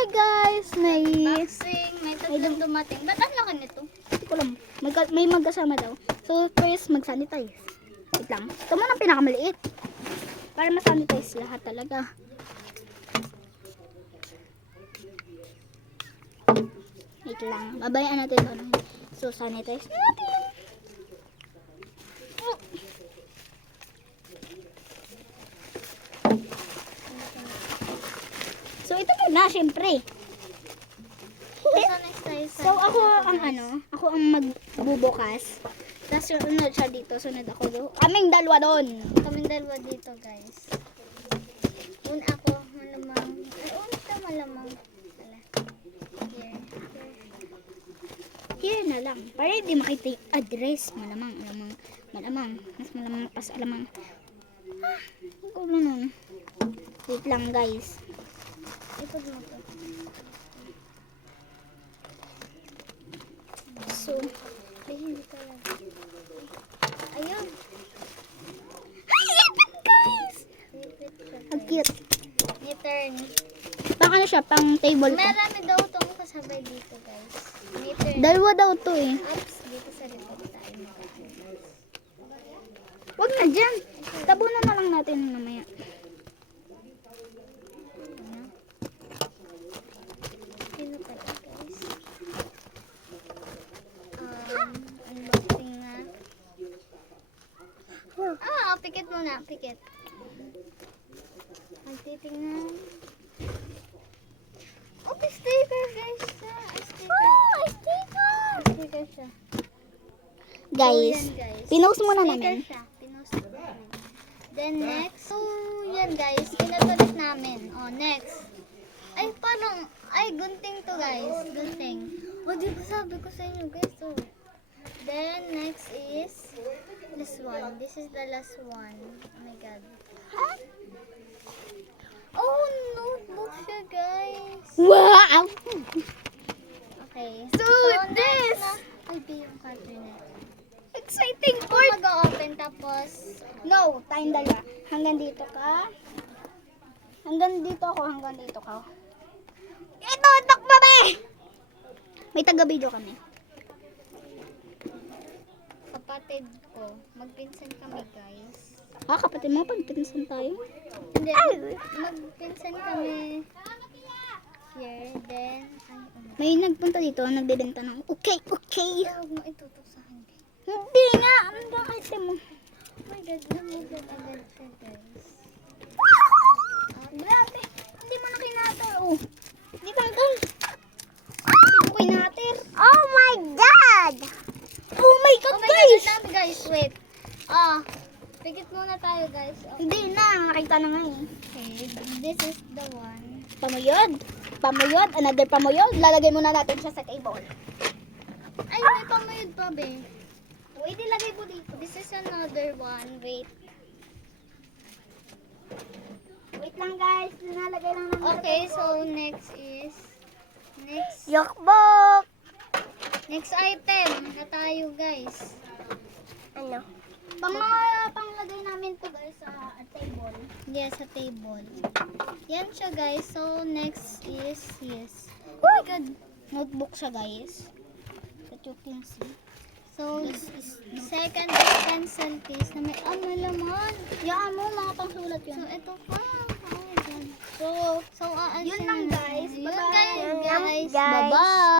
Hi guys! May Boxing, may tatlong dumating. Ba't ang laki nito? hindi ko alam. May magkasama daw. So first mag-sanitize. Wait lang. Ito muna ang pinakamaliit. Para ma-sanitize lahat talaga. Wait lang. Babayaan natin ito. So sanitize natin. So ito muna, syempre. So ako ang magbubukas. Tapos sunod siya dito, sunod ako doon. Kaming dalawa doon. Kaming dalawa dito, guys. Ako, malamang. Ay, ito malamang. Wala. Here na lang. Para hindi makita yung address. Malamang. Mas malamang pas alamang. Ulo nun. Wait lang guys. Ito mo to. So, Ay, hindi pala. Ayun. ay, ipit guys! Repeat siya, Ang guys. cute. Ni-turn. Pang ano siya, pang table ko. Marami daw itong kasabay dito, guys. Ni-turn. Dalawa daw to eh. Oops, dito sa likod tayo makakita. Wag na dyan. Tabunan na lang natin mamaya. Sino pala, guys? Unboxing na. Pikit muna, pikit. Magtitingnan. Oh, sticker, guys. Sticker siya. Guys, So, yan, guys. pinost muna Sticker namin. siya. Pinost namin. Then next, so yan guys, pinatulit namin. Oh, next. Ay, parang, gunting to guys. Gunting. Oh, di ba sabi ko sa inyo guys, oh. Then next is this one. This is the last one. Oh my god. Oh, notebook siya guys. Wow! Okay. So, next this. na, ay, di yung carton na. Exciting Ako part! mag-open tapos, No, tayong dalawa. Hanggang dito ka. Hanggang dito ako, hanggang dito ka. Ito, takbo ba eh! May taga-video kami. kapatid ko, magpinsan kami guys. Kapatid mo, pagpinsan tayo. Hindi, magpinsan kami here, then, May nagpunta dito, nagbebenta ng okay. huwag mo itutok sa akin. Hindi nga, hanggang item mo. Oh my god, namigad agad siya guys. Grabe, hindi mo na kinater. Oh, hindi tanggal. Hindi mo kinater. Oh my God! Oh my God, Oh my guys! god, ang dami guys, wait. Pigit muna tayo guys. Hindi na, nakita na nga eh. Okay, this is the one. Pamuyod, another pamuyod. Lalagay muna natin siya sa table. Ay, may pamayod pa be. Wait, ilagay ko dito. This is another one, wait. Wait lang guys, nalagay lang namin. Okay, so next is, Yokbok! next item na tayo guys. Ano? Panglagay namin to guys sa table. Yes, sa table. Yan siya guys. So, next is, yes. Oh my god. Notebook siya guys. That you can see. So, second is pencil case na may laman. Yaan mo, mga pangsulat So, yun. ito pa. Oh my god. So, So, yun lang guys. Yun Bye-bye. guys. Bye-bye.